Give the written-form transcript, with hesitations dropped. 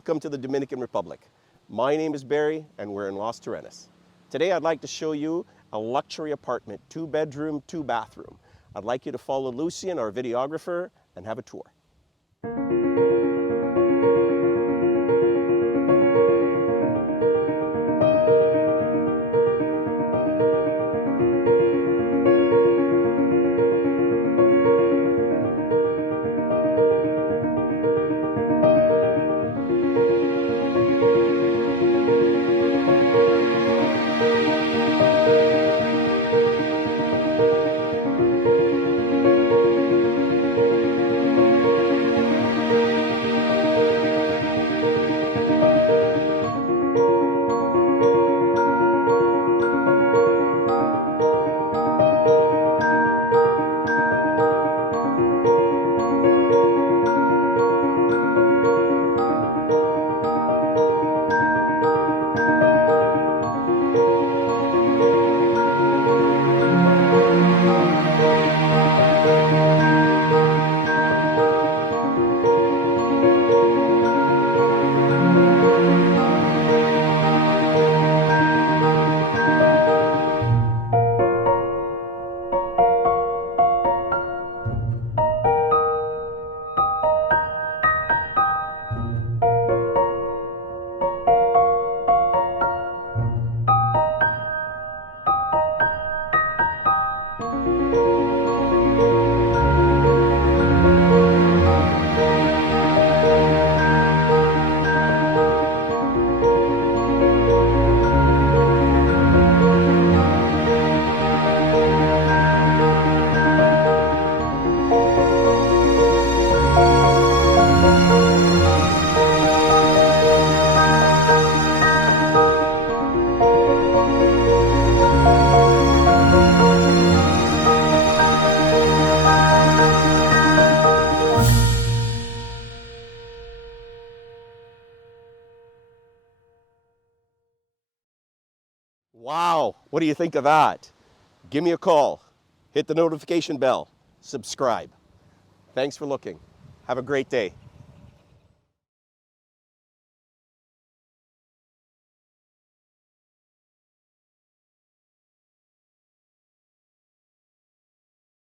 welcome to the Dominican Republic. My name is Barry and we're in Las Terrenas. Today I'd like to show you a luxury apartment, 2-bedroom, 2-bathroom. I'd like you to follow Lucian, our videographer, and have a tour. Wow, what do you think of that? Give me a call, hit the notification bell, subscribe. Thanks for looking. Have a great day.